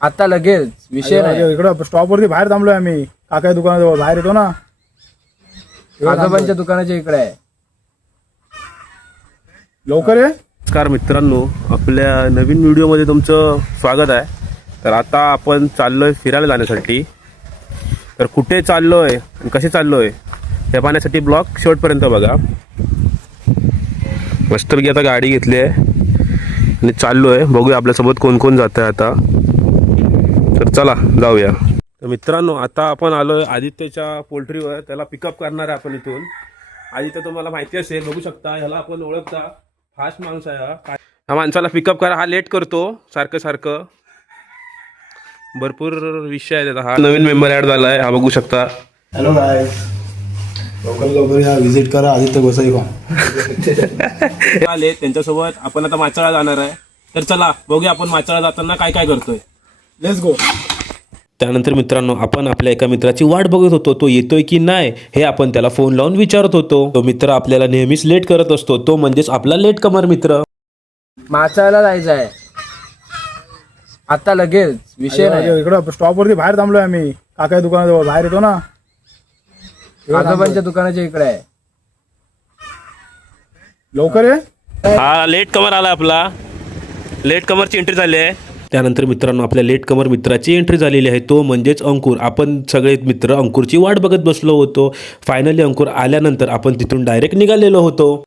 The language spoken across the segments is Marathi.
आता लगेच विषय नाही. इकडं स्टॉप वरती बाहेर थांबलोय आम्ही. काका दुकानाजवळ बाहेर येतो ना. आजोबांच्या दुकानाच्या इकडे आहे. लवकर ये. नमस्कार मित्रांनो, आपल्या नवीन व्हिडिओमध्ये तुमचं स्वागत आहे. तर आता आपण चाललोय फिरायला जाण्यासाठी. तर कुठे चाललोय आणि कसे चाललोय हे पाहण्यासाठी ब्लॉग शेवटपर्यंत बघा. मस्तपैकी आता गाडी घेतली आहे आणि चाललोय. बघूया आपल्यासोबत कोण कोण जात आहे आता. तर चला जाऊया. तर मित्रांनो, आता आपण आलोय आदित्यच्या पोल्ट्रीवर. त्याला पिकअप करणार आहे आपण इथून. आदित्य तुम्हाला माहिती असेल, बघू शकता ह्याला आपण ओळखता. फास्ट माणूस आहे हा. ह्या माणसाला पिकअप करा, हा लेट करतो सारखं सारखं. भरपूर विषय आहे त्याचा. हा नवीन मेंबर ॲड झाला आहे, हा बघू शकता. हॅलो गाईस, लवकर या, व्हिजिट करा आदित्य गोसाई फार्म. आले त्यांच्यासोबत आपण आता माचाळा जाणार आहे. तर चला बघूया आपण माचाळा जाताना काय काय करतोय. Let's go. त्यानंतर मित्रांनो, आपण आपल्या एका मित्राची वाट बघत होतो. तो येतोय की नाही हे आपण त्याला फोन लावून विचारत होतो. तो मित्र आपल्याला नेहमीच लेट करत असतो. तो म्हणजेच आपला लेट कमर मित्र. माचाळला जायचं आहे आता लगेच विषय नाही. इकडं स्टॉप वरती बाहेर थांबलोय आम्ही. काका दुकानाजवळ बाहेर येतो ना. आजोबांच्या दुकानाच्या इकडे आहे. लवकर ये. हा लेट कमर आला आपला. लेट कमरची एंट्री झाली आहे. त्यानंतर मित्रांनो, आपल्या लेट कमर मित्राची एंट्री झालेली आहे. तो म्हणजेच अंकुर. आपण सगळे मित्र अंकुरची वाट बघत बसलो होतो. फायनली अंकुर आल्यानंतर आपण तिथून डायरेक्ट निघालेलो होतो.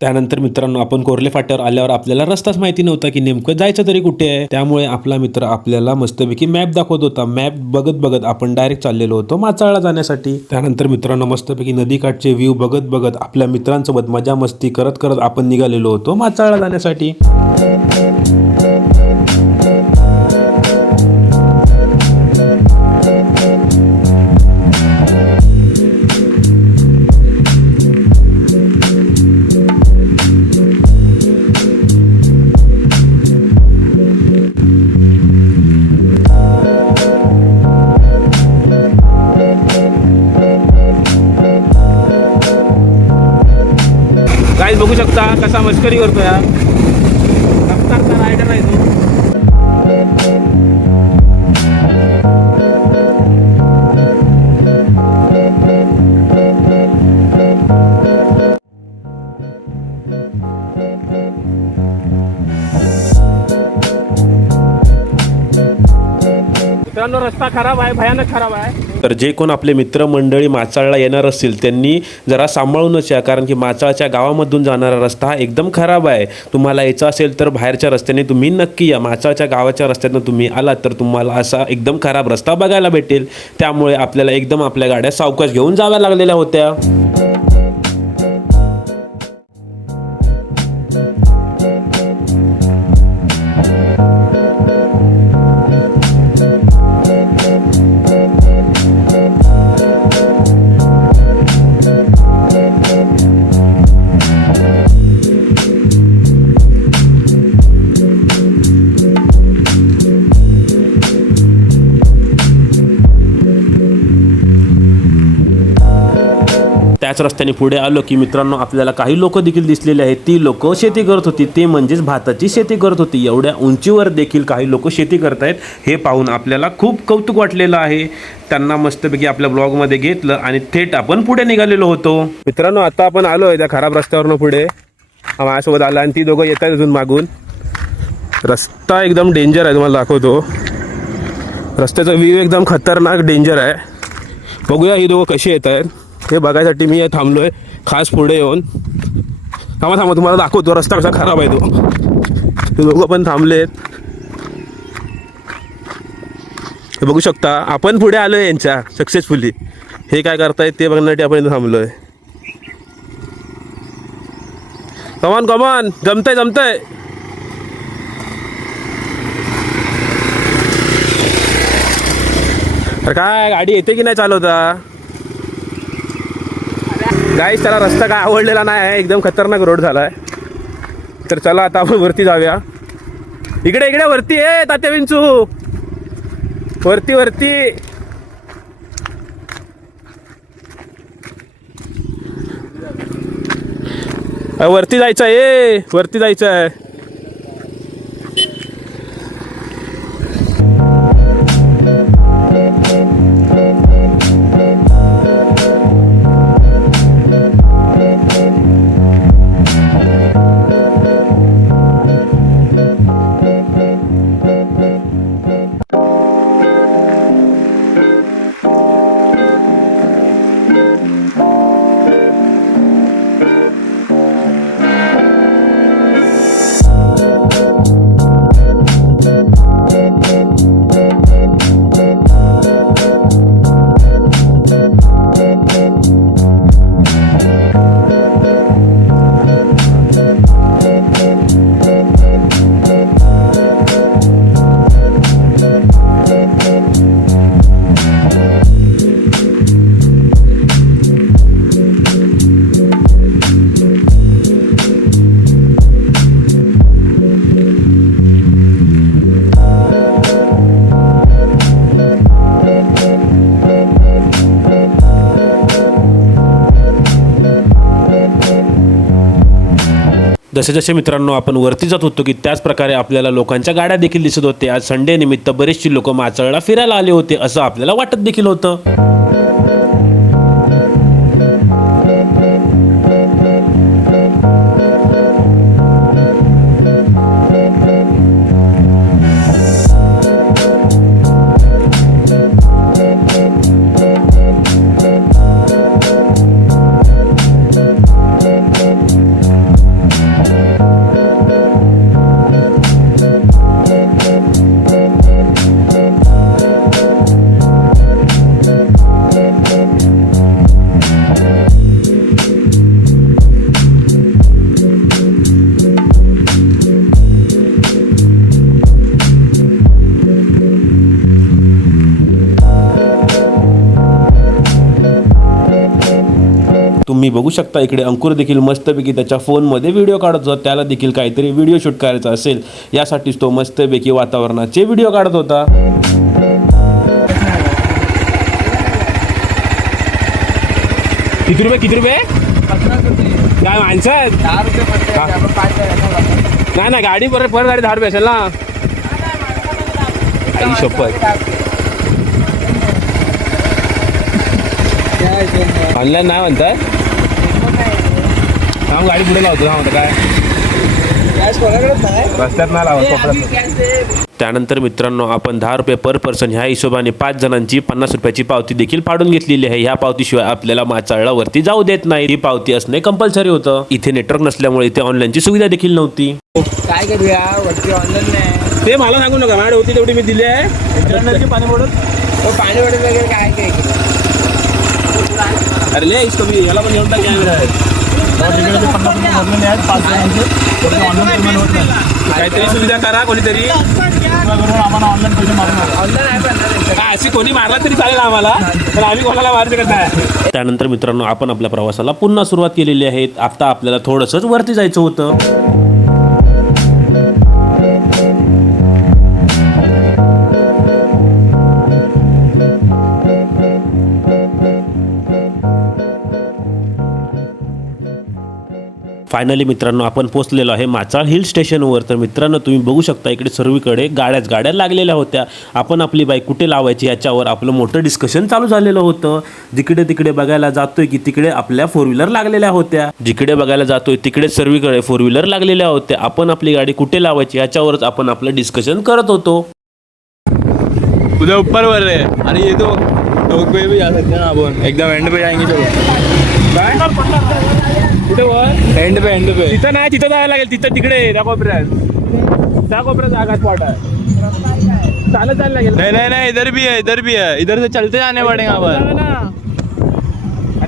त्यानंतर मित्रांनो, आपण कोर्ले फाट्यावर आल्यावर आपल्याला रस्ताच माहिती नव्हता की नेमकं जायचं तरी कुठे आहे. त्यामुळे आपला मित्र आपल्याला मस्तपैकी मॅप दाखवत होता. मॅप बघत बघत आपण डायरेक्ट चाललेलो होतो माचाळला जाण्यासाठी. त्यानंतर मित्रांनो, मस्तपैकी नदीकाठचे व्ह्यू बघत बघत आपल्या मित्रांसोबत मजा मस्ती करत करत आपण निघालेलो होतो माचाळला जाण्यासाठी. गाईज बघू शकता कसा मस्करी करतो या. रफ्तारचा रायडर आहे तो. मित्रांनो, रस्ता खराब आहे, भयानक खराब आहे. तर जे कोण आपले मित्रमंडळी माचाळला येणार असतील त्यांनी जरा सांभाळूनच या, कारण की माचाळच्या गावामधून जाणारा रस्ता हा एकदम खराब आहे. तुम्हाला यायचं असेल तर बाहेरच्या रस्त्याने तुम्ही नक्की या. माचाळच्या गावाच्या रस्त्यानं तुम्ही आलात तर तुम्हाला असा एकदम खराब रस्ता बघायला भेटेल. त्यामुळे आपल्याला एकदम आपल्या गाड्या सावकाश घेऊन जाव्या लागलेल्या होत्या. त्याच रस्त्याने पुढे आलो की मित्रांनो, आपल्याला काही लोक देखील दिसलेले आहेत. ती लोक शेती करत होती. ते म्हणजेच भाताची शेती करत होती. एवढ्या उंचीवर देखील काही लोक शेती करतायत हे पाहून आपल्याला खूप कौतुक वाटलेलं आहे. त्यांना मस्तपैकी आपल्या ब्लॉगमध्ये घेतलं आणि थेट आपण पुढे निघालेलो होतो. मित्रांनो, आता आपण आलो आहे त्या खराब रस्त्यावरनं पुढे. हा माझ्यासोबत आला आणि ती दोघं येत आहेत अजून मागून. रस्ता एकदम डेंजर आहे, तुम्हाला दाखवतो. रस्त्याचा व्ह्यू एकदम खतरनाक डेंजर आहे. बघूया ही दोघं कशी येत आहेत हे बघायसाठी मी थांबलोय खास पुढे येऊन. थांबा तुम्हाला दाखवतो रस्ता कसा खराब आहे तो. ते दोघं पण थांबलेत. हे बघू शकता आपण पुढे आलोय यांच्या सक्सेसफुली. हे काय करतायत ते बघण्यासाठी आपण इथे थांबलोय. कमान कमान, जमतंय जमतंय. काय गाडी येते की नाही चालवता? गाईस त्याला रस्ता काय आवडलेला नाही आहे, एकदम खतरनाक रोड झालाय. तर चला आता आपण वरती जाऊया. इकडे इकडे वरती आहे तात्या विंचू, वरती वरती. वरती जायचं आहे, वरती जायचं आहे. जसे जसे मित्रांनो आपण वरती जात होतो की त्याच प्रकारे आपल्याला लोकांच्या गाड्या देखील दिसत होते. आज संडे निमित्त बरेचशी लोक माचाळला फिरायला आले होते असं आपल्याला वाटत देखील होतं. तुम्ही बघू शकता इकडे अंकुर देखील मस्तपैकी त्याच्या फोनमध्ये व्हिडिओ काढत होता. त्याला देखील काहीतरी व्हिडिओ शूट करायचा असेल यासाठीच तो मस्तपैकी वातावरणाचे व्हिडिओ काढत होता. किती रुपये काय माणसं आहेत? नाही ना गाडी परत गाडी 10 रुपये असेल ना. आई शपथ ऑनलाईन नाही म्हणताय. थांब गाडी पुढे लावतो. हा काय रस्त्यात नाही लावत. त्यानंतर मित्रांनो आपण 10 रुपये पर पर्सन ह्या हिशोबाने 5 जणांची 50 रुपयाची पावती देखील फाडून घेतलेली आहे. ह्या पावतीशिवाय आपल्याला माचाळला वरती जाऊ देत नाही. ही पावती असणे कंपल्सरी होतं. इथे नेटवर्क नसल्यामुळे इथे ऑनलाईनची सुविधा देखील नव्हती. काय करूया वरती ऑनलाईन नाही ते मला सांगू नका, माझ्या होती तेवढी मी दिली आहे. पाणी बोलत पाणी वगैरे वगैरे काय काय अरे ले इसको भी याला पण घेऊन टाक कॅमेरा आहे. काहीतरी सुविधा करा कोणीतरी. अशी कोणी मारला तरी चालेल आम्हाला, पण आम्ही कोणाला मारते करताय. त्यानंतर मित्रांनो आपण आपल्या प्रवासाला पुन्हा सुरुवात केलेली आहे. आता आपल्याला थोडंसंच वरती जायचं होतं. फायनली मित्रांनो आपण पोहोचलेलो आहे माचाळ हिल स्टेशनवर. तर मित्रांनो तुम्ही बघू शकता इकडे सर्वीकडे गाड्या लागलेल्या होत्या. आपण आपली बाईक कुठे लावायची याच्यावर आपलं मोठं डिस्कशन चालू झालेलं होतं. जिकडे तिकडे बघायला जातोय की तिकडे आपल्या 4 व्हीलर लागलेल्या होत्या. जिकडे बघायला जातोय तिकडे सर्वीकडे 4 व्हीलर लागलेल्या होत्या. आपण आपली गाडी कुठे लावायची याच्यावरच आपण आपलं डिस्कशन करत होतो. उधर ऊपर वर है. अरे ये तो पे भी जा सकते हैं अपन. एकदम एंड पे जाएंगे. चलो कुठे वर एंड पे तिथं नाही, तिथं जायला लागेल. तिथं तिकडे त्या कोपऱ्यात जागा स्पॉट आहे. चालत जायला लागेल. नहीं इधर भी है. इधर से चलते जाने पड़ेगा अपन.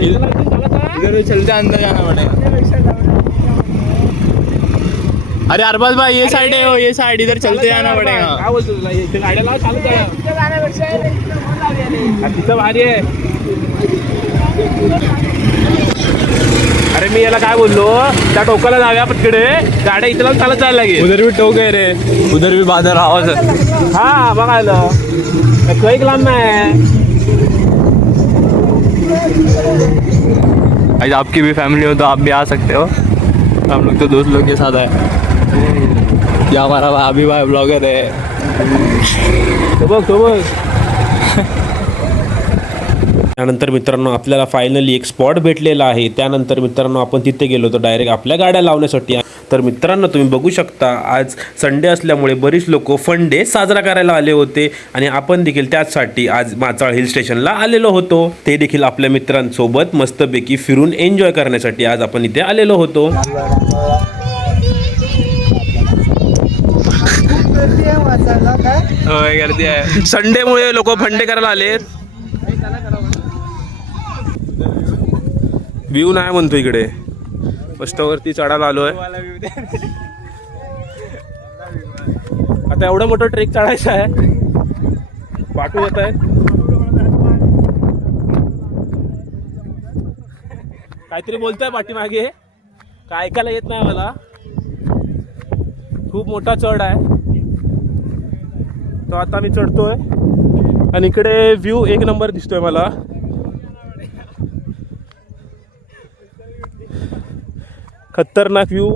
इधर से चलते अंदर जाना पड़ेगा. अरे अरबाज भाई ये साइड है. ये साइड इधर चलते जाना पड़ेगा. काय बोलतो तुला इथे गाड्या लाव चालत जा. तिथं भारी आहे. अरे मी याला काय बोललो, त्या टोकाला जाऊया पटकडे, गाड्या इथला चालत जायला लागेल. उधर भी टोक है रे, उधर भी बादल आवाज है. हा बघायला काही लांब नाही. आज आपकी भी फैमिली हो तो आप भी आ सकते हो. हम लोग तो दोस्त लोग के साथ है. या हमारा भाभी भाई ब्लॉगर है. तो बघ त्यानंतर मित्रांनो आपल्याला फायनली एक स्पॉट भेटलेला आहे. त्यानंतर मित्रांनो आपण तिथे गेलो होतो डायरेक्ट आपल्या गाड्या लावण्यासाठी. तर मित्रांनो तुम्ही बघू शकता आज संडे असल्यामुळे बरीच लोक फन डे साजरा करायला आले होते आणि आपण देखील त्याचसाठी आज माचाळ हिल स्टेशनला आलेलो होतो. ते देखील आपल्या मित्रांसोबत मस्तपैकी फिरून एन्जॉय करण्यासाठी आज आपण इथे आलेलो होतो. गर्दी आहे. संडेमुळे लोक फन डे करायला आले. व्ह्यू नाही म्हणतो इकडे, मस्त वरती चढायला आलोय. आता एवढं मोठं ट्रेक चढायचं आहे, पाठवू येत आहे. काहीतरी बोलतोय पाठीमागे, काय ऐकायला येत नाही मला. खूप मोठा चढ आहे तो, आता मी चढतोय आणि इकडे व्ह्यू एक नंबर दिसतोय मला. खतरनाक व्ह्यू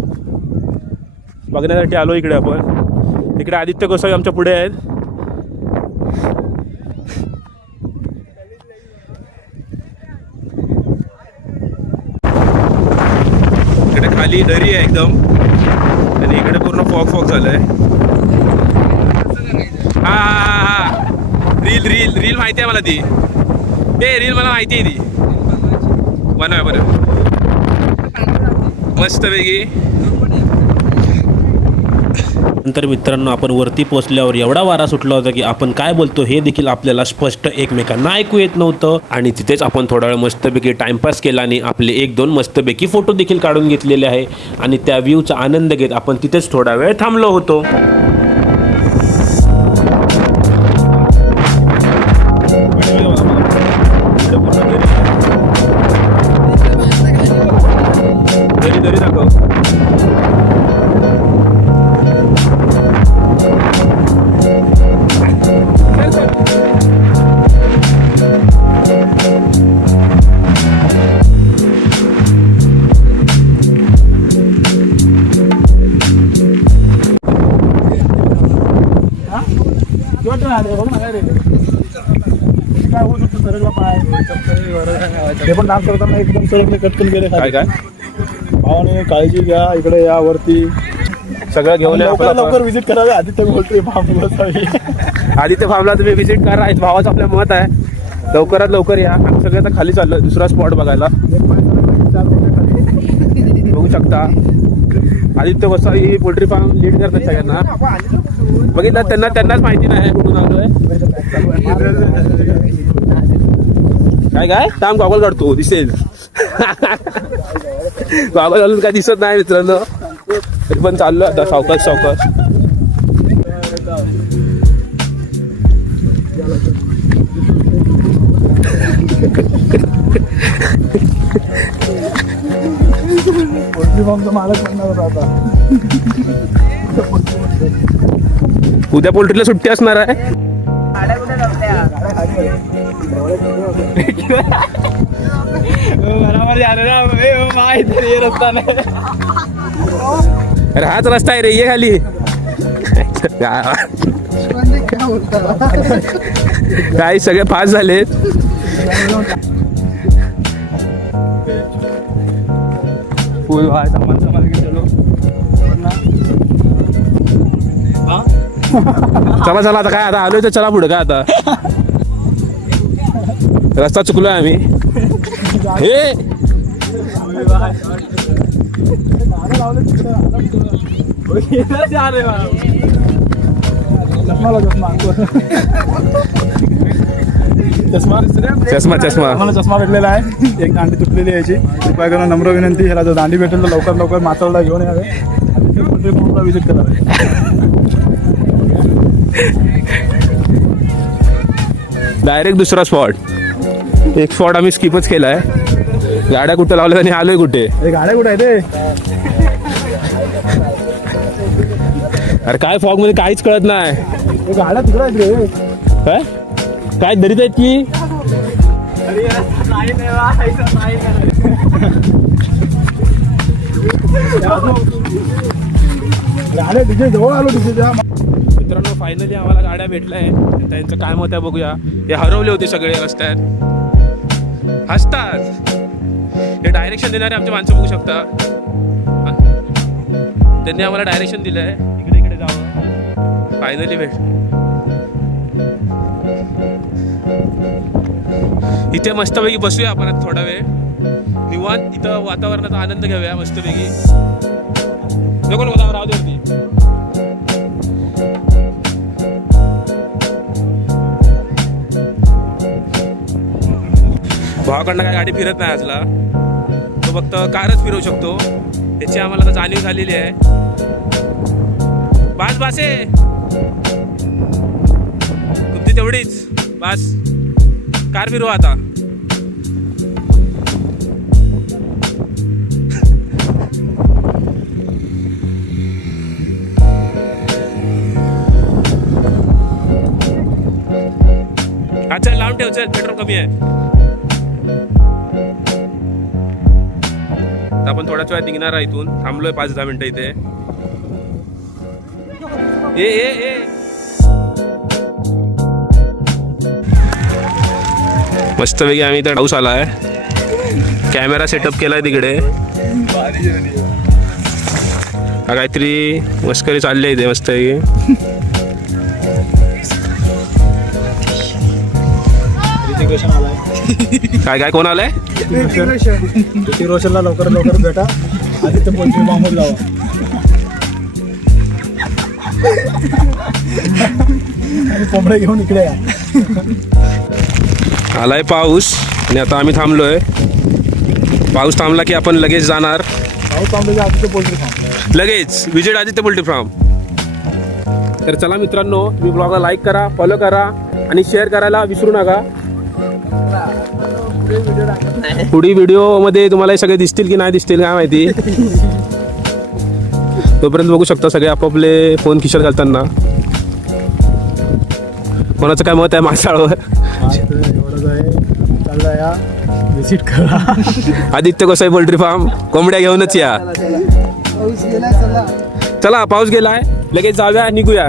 बघण्यासाठी आलो इकडे आपण. इकडे आदित्य गोसावी आमच्या पुढे आहेत. इकडे खाली दरी आहे एकदम आणि इकडे पूर्ण फॉग झालंय. हा रील माहिती आहे मला ती. रील मला माहिती आहे ती. बनवा बरं मस्तपैकी. नंतर मित्रांनो आपण वरती पोहोचल्यावर एवढा वारा सुटला होता की आपण काय बोलतो हे देखील आपल्याला स्पष्ट एकमेकांना ऐकू येत नव्हतं. आणि तिथेच आपण थोडा वेळ मस्तपैकी टाइमपास केला आणि आपले 1-2 मस्तपैकी फोटो देखील काढून घेतलेले आहे. आणि त्या व्ह्यूचा आनंद घेत आपण तिथेच थोडा वेळ थांबलो होतो. ते पण डान्स करताना एकदम सरळ कटकन गेले. काय भावाने काळजी घ्या, इकडे या वरती सगळं घेऊन लवकर व्हिजिट करावे. आदित्य पोल्ट्री फार्म बसावी. आदित्य फार्मला तुम्ही व्हिजिट करा, भावाचं आपलं मत आहे. लवकरात लवकर या. आणि सगळं आता खाली चाललं दुसरा स्पॉट बघायला. बघू शकता आदित्य गोसावी ही पोल्ट्री फार्म लीड करतात सगळ्यांना. बघितलं त्यांनाच माहिती नाही कुठून आलोय. काय थांब गॉगल काढतो दिसेल. गॉगल घालून काय दिसत नाही मित्रांनो. तरी पण चाललो आता सावकाश. पोल्ट्री फार्मचा मालक म्हणणार आता. उद्या पोल्ट्रीला सुट्टी असणार आहे. अरे हाच रस्ता आहे रे, ये खाली. काय सगळे पास झालेत. फुल भाई सामान संभाल के चलो. चला आता काय, आता आलोय तर चला पुढे. काय आता रस्ता चुकलोय आम्ही. हे चष्मा भेटलेला आहे. एक दांडी तुटलेली याची. कृपया करून नम्र विनंती, ह्याला जर दांडी भेटेल तर लवकर माचाळला घेऊन यावे आणि पोल्ट्री फार्मला व्हिजिट करावे. डायरेक्ट दुसरा स्पॉट. एक स्पॉट आम्ही स्किपच केला आहे. गाड्या कुठं लावल्या आणि आलोय कुठे? अरे गाड्या कुठे आहे ते? अरे काय फॉग मध्ये काहीच कळत नाही. हे गाड्या तिकडे आहेत रे. काय काय दरीत आहेत की? गाड्या तिथे जवळ आलो तिथे. मित्रांनो फायनली आम्हाला गाड्या भेटल्या आहे. त्यांचं काय मत आहे बघूया. हे हरवले होते सगळे रस्त्यात, हसतात. हे डायरेक्शन देणारे आमचे माणसं बघू शकता. त्यांनी आम्हाला डायरेक्शन दिलंय, इकडे इकडे जावं. फायनली भेट. इथे मस्तपैकी बसूया आपण आता थोडा वेळ निवांत. इथं वातावरणाचा आनंद घेऊया मस्तपैकी. नको नको जाऊ, राहू दे वरती. भावाकडनं काय गाडी फिरत नाही आजला. तो फक्त कारच फिरवू शकतो. त्याची आम्हाला आता जाणीव झालेली आहे. बास बासे तुमची तेवढीच बास. कार फिरवा आता. अच्छा लावून ठेव, चल पेट्रोल कमी आहे. आपण थोड्याच वेळात निघणार आहे इथून. थांबलोय 5-10 मिनिटं इथे. ए ए ए मस्तपैकी आम्ही इथं हाऊस आला आहे. कॅमेरा सेटअप केलाय तिकडे. हा काहीतरी मस्करी चालली आहे इथे मस्तपैकी. काय काय कोण आलंय? ऋतिक रोशनला लवकर लवकर भेटा. आदित्य पोल्ट्री फार्मवर लावा. आणि कोंबड्या घेऊन इकडे या. आलाय पाऊस आणि आता आम्ही थांबलोय. पाऊस थांबला की आपण लगेच जाणार. पाऊस थांबले आदित्य पोल्ट्री फार्म लगेच विजिट आदित्य पोल्ट्री फार्म. तर चला मित्रांनो, तुम्ही ब्लॉगला लाईक करा, फॉलो करा आणि शेअर करायला विसरू नका. पुढील व्हिडिओमध्ये तुम्हाला हे सगळे दिसतील की नाही दिसतील काय माहिती. तोपर्यंत बघू शकता सगळे आपापले फोन खिशात घालताना. कोणाचं काय मत आहे मासाळवर? एवढंच आहे. चालला या, विजिट करा. आदित्य गोसाई पोल्ट्री फार्म. कोंबड्या घेऊनच या. चला पाऊस गेलाय, लगेच जाऊया, निघूया.